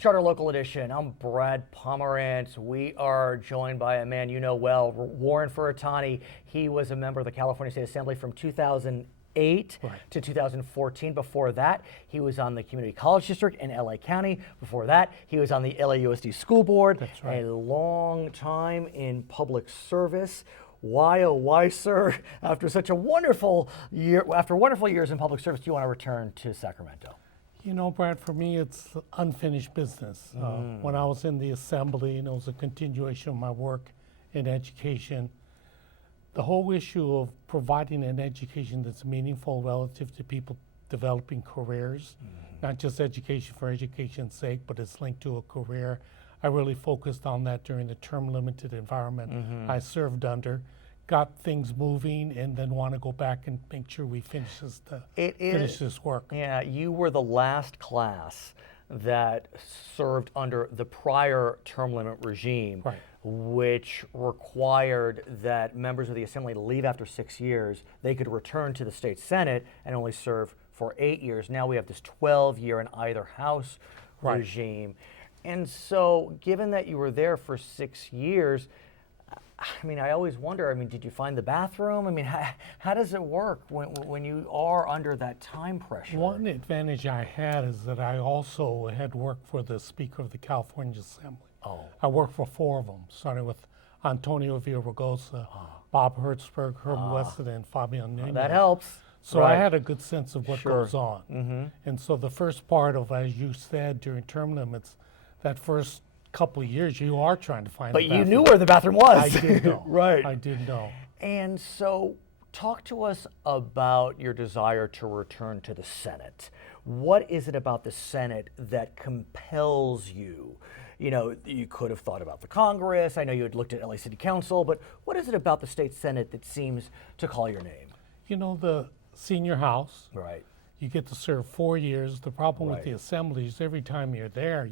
Charter Local Edition. I'm Brad Pomerance. We are joined by a man you know well, Warren Furutani. He was a member of the California State Assembly from 2008 to 2014. Before that, he was on the Community College District in LA County. Before that, he was on the LAUSD School Board. That's right. A long time in public service. Why, oh why, sir, after such a wonderful year, after wonderful years in public service, do you want to return to Sacramento? You know, Brad, for me, it's unfinished business. When I was in the assembly, and it was a continuation of my work in education, the whole issue of providing an education that's meaningful relative to people developing careers, not just education for education's sake, but it's linked to a career. I really focused on that during the term-limited environment I served under. Got things moving, and then want to go back and make sure we finish this work. Yeah, you were the last class that served under the prior term limit regime, which required that members of the Assembly leave after 6 years. They could return to the state Senate and only serve for 8 years. Now we have this 12-year in either house regime. And so given that you were there for 6 years, I mean, I always wonder, I mean, did you find the bathroom? I mean, how does it work when you are under that time pressure? One advantage I had is that I also had worked for the Speaker of the California Assembly. I worked for 4 of them, starting with Antonio Villaraigosa, Bob Hertzberg, Herb Weston, and Fabian Nunez. That helps. So I had a good sense of what goes on. And so the first part of, as you said, during term limits, that first couple of years, you are trying to find the bathroom. But you knew where the bathroom was. I did know. Right. I did know. And so talk to us about your desire to return to the Senate. What is it about the Senate that compels you? You know, you could have thought about the Congress. I know you had looked at LA City Council, but what is it about the state Senate that seems to call your name? You know, the senior house. Right. You get to serve 4 years. The problem with the assembly is every time you're there,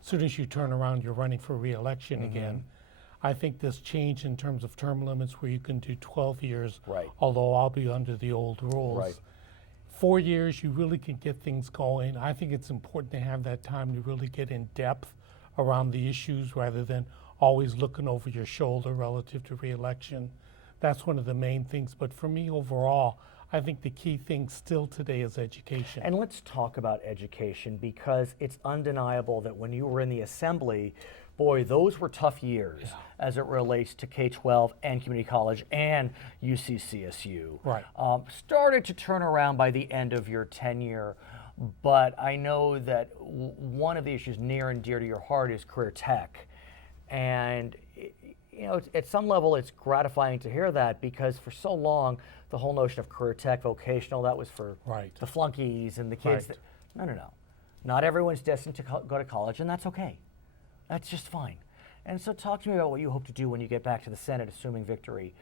as soon as you turn around, you're running for re-election again. I think this change in terms of term limits where you can do 12 years, although I'll be under the old rules. 4 years, you really can get things going. I think it's important to have that time to really get in depth around the issues rather than always looking over your shoulder relative to re-election. That's one of the main things. But for me overall, I think the key thing still today is education. And let's talk about education, because it's undeniable that when you were in the Assembly, boy, those were tough years as it relates to K-12 and community college and UCCSU. Started to turn around by the end of your tenure, but I know that one of the issues near and dear to your heart is career tech. And you know, at some level, it's gratifying to hear that, because for so long, the whole notion of career tech, vocational, that was for the flunkies and the kids. That, no. Not everyone's destined to go to college, and that's okay. That's just fine. And so talk to me about what you hope to do when you get back to the Senate, assuming victory,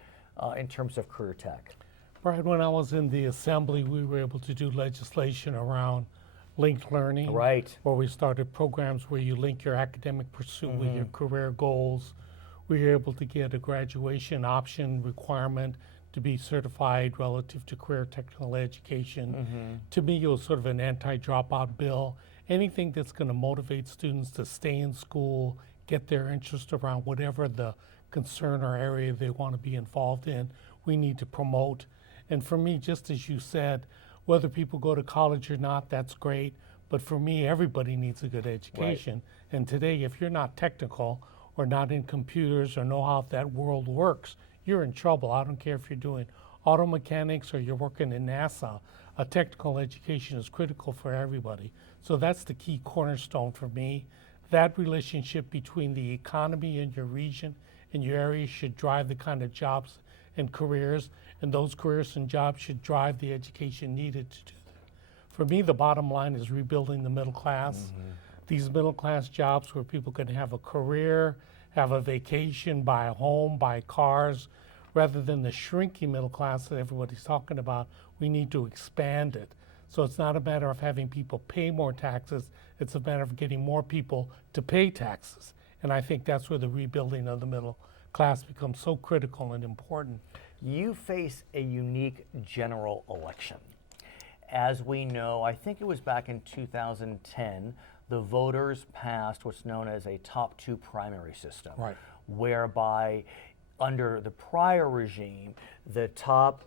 in terms of career tech. Right, when I was in the Assembly, we were able to do legislation around linked learning. Where we started programs where you link your academic pursuit with your career goals. We were able to get a graduation option requirement to be certified relative to career technical education. To me, it was sort of an anti-dropout bill. Anything that's going to motivate students to stay in school, get their interest around whatever the concern or area they want to be involved in, we need to promote. And for me, just as you said, whether people go to college or not, that's great. But for me, everybody needs a good education. And today, if you're not technical or not in computers or know how that world works, you're in trouble. I don't care if you're doing auto mechanics or you're working in NASA. A technical education is critical for everybody. So that's the key cornerstone for me. That relationship between the economy in your region and your area should drive the kind of jobs and careers, and those careers and jobs should drive the education needed to do that. For me, the bottom line is rebuilding the middle class. These middle class jobs where people can have a career, have a vacation, buy a home, buy cars, rather than the shrinking middle class that everybody's talking about. We need to expand it. So it's not a matter of having people pay more taxes, it's a matter of getting more people to pay taxes. And I think that's where the rebuilding of the middle class becomes so critical and important. You face a unique general election. As we know, I think it was back in 2010, the voters passed what's known as a top two primary system, Right. whereby under the prior regime, the top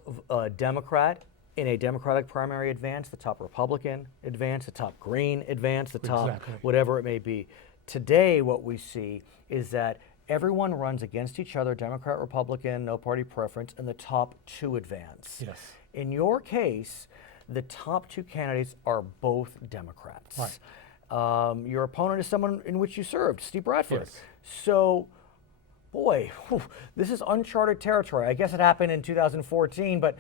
Democrat in a Democratic primary advanced, the top Republican advanced, the top Green advanced, the top Exactly. whatever it may be. Today, what we see is that everyone runs against each other, Democrat, Republican, no party preference, and the top two advance. Yes. In your case, the top two candidates are both Democrats. Right. Your opponent is someone in which you served, Steve Bradford. Yes. So, boy, this is uncharted territory. I guess it happened in 2014, but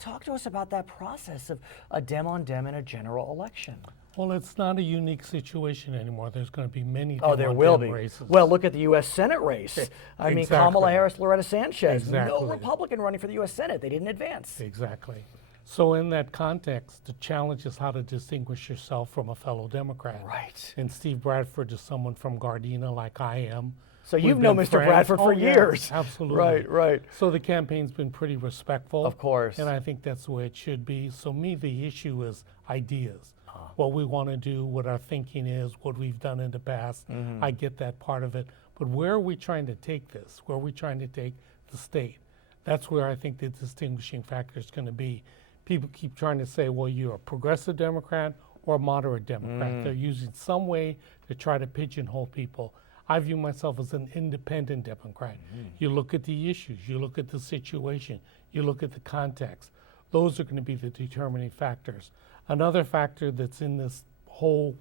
talk to us about that process of a Dem on Dem in a general election. Well, it's not a unique situation anymore. There's going to be many There will be. races. Well, look at the U.S. Senate race. I mean, Exactly. Kamala Harris, Loretta Sanchez. No Exactly. Republican running for the U.S. Senate. They didn't advance. Exactly. So in that context, the challenge is how to distinguish yourself from a fellow Democrat. Right. And Steve Bradford is someone from Gardena like I am. So We've you've known been Mr. friends. Bradford for Oh, yeah, years. absolutely. Right, right. So the campaign's been pretty respectful. Of course. And I think that's the way it should be. So the issue is ideas. What we want to do, what our thinking is, what we've done in the past. I get that part of it. But where are we trying to take this? Where are we trying to take the state? That's where I think the distinguishing factor is going to be. People keep trying to say, well, you're a progressive Democrat or a moderate Democrat. They're using some way to try to pigeonhole people. I view myself as an independent Democrat. You look at the issues, you look at the situation, you look at the context. Those are going to be the determining factors. Another factor that's in this whole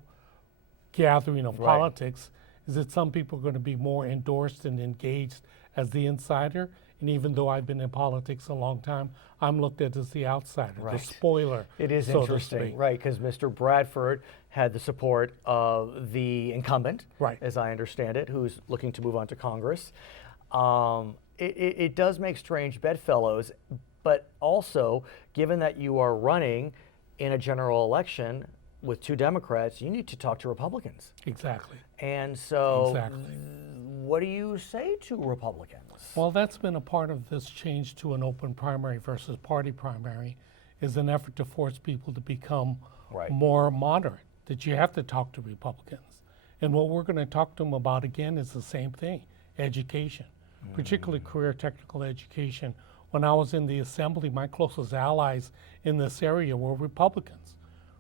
gathering of politics is that some people are going to be more endorsed and engaged as the insider. And even though I've been in politics a long time, I'm looked at as the outsider, the spoiler. It is so to interesting, speak. right? Because Mr. Bradford had the support of the incumbent, Right. as I understand it, who's looking to move on to Congress. It does make strange bedfellows, but also, given that you are running in a general election with two Democrats, you need to talk to Republicans. Exactly. And so, Exactly. what do you say to Republicans? Well, that's been a part of this change to an open primary versus party primary, is an effort to force people to become more moderate, that you have to talk to Republicans. And what we're going to talk to them about again is the same thing, education, particularly career technical education. When I was in the assembly, my closest allies in this area were Republicans,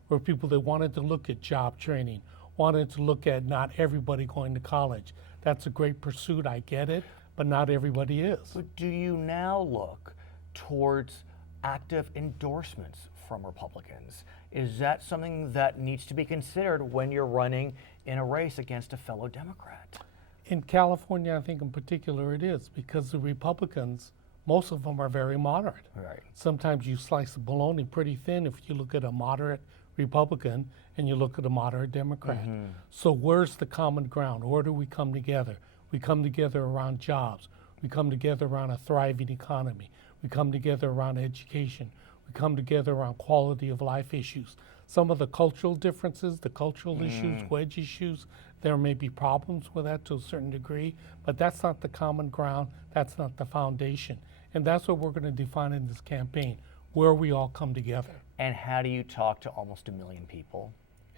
were people that wanted to look at job training, wanted to look at not everybody going to college. That's a great pursuit, I get it, but not everybody is. But do you now look towards active endorsements from Republicans? Is that something that needs to be considered when you're running in a race against a fellow Democrat? In California, I think in particular it is, because the Republicans, most of them are very moderate. Right. Sometimes you slice the bologna pretty thin if you look at a moderate Republican and you look at a moderate Democrat. So where's the common ground? Where do we come together? We come together around jobs. We come together around a thriving economy. We come together around education. We come together around quality of life issues. Some of the cultural differences, the cultural issues, wedge issues, there may be problems with that to a certain degree, but that's not the common ground. That's not the foundation. And that's what we're going to define in this campaign, where we all come together. And how do you talk to almost 1 million people?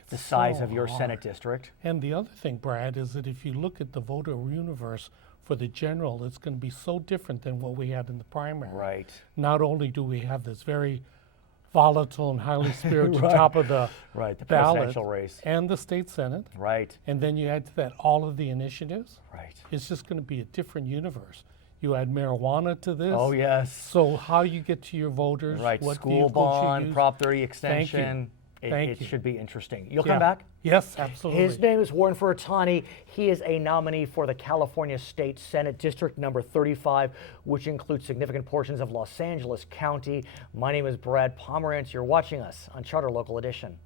The size so of your hard. Senate district. And the other thing, Brad, is that if you look at the voter universe for the general, it's going to be so different than what we had in the primary. Right. Not only do we have this very volatile and highly spirited top of the Right, the ballot presidential race. and the state senate, Right, and then you add to that all of the initiatives, right. it's just going to be a different universe. You add marijuana to this. Oh, yes. So how you get to your voters, Right, what school vehicles you bond, use. Prop 30 extension. Thank It you. should be interesting. You'll Yeah. come back? Yes, absolutely. His name is Warren Furutani. He is a nominee for the California State Senate District number 35, which includes significant portions of Los Angeles County. My name is Brad Pomerance. You're watching us on Charter Local Edition.